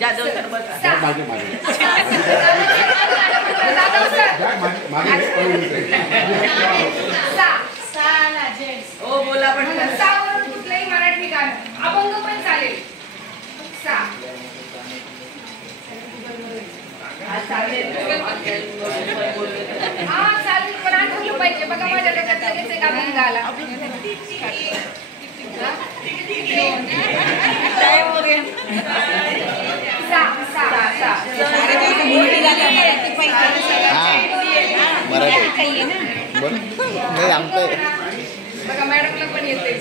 Jadhav sir मागे मागे ओ बोला पण सावरून कुठलंही मराठी गाणं अभंग पण चालेल. सा हा चालेल पण आठवलं पाहिजे. बघा माझ्या डोक्यात लगेच एक अभंग आला. बघा मॅडमला पण येते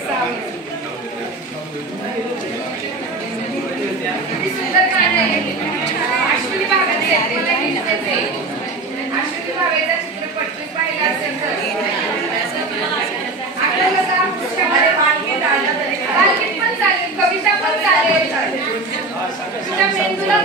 सुंदर गाणं आहे. अश्विनी भागाचे अश्विनी भागाचा चित्रपट तुम्ही पाहिला असेल तर आपल्याला बालगीत पण चालेल, कविता पण चालेल. तुझ्या मेंदूला